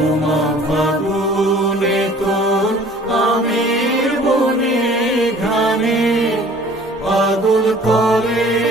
ও মা ফাগুনে আমির ঘানে পাগল করে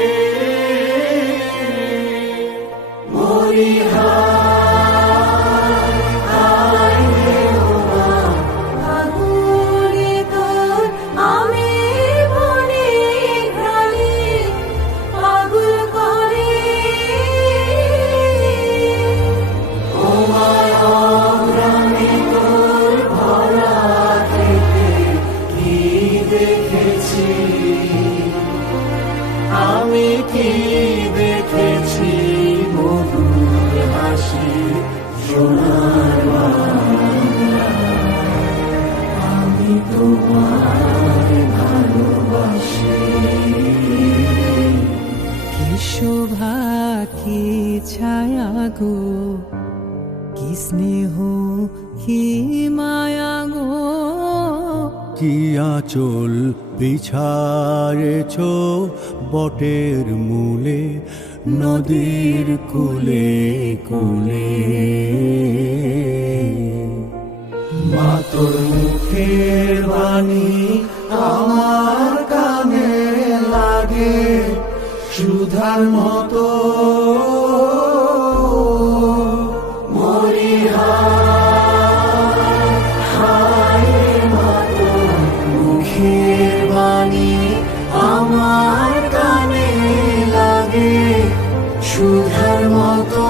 দেখেছি। আমি কি দেখেছি? মধুর হাসি, সোনার আমি তোমায় ভালোবাসি। কি শোভা, কি ছায়া গো? কি স্নেহ, কি গো কি আঁচল বিছারেছ বটের মূলে, নদীর কুলে কুলে? মা তোর মুখের বাণী আমার কানে লাগে, সুধার মতো আমার কানে লাগে সুধার মতো।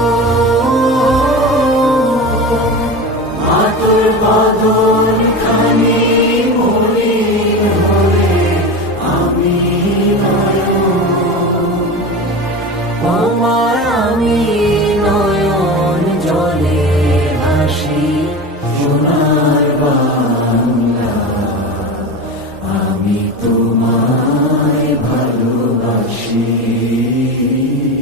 আতর বদল খানি আমি নয় আমি Amen.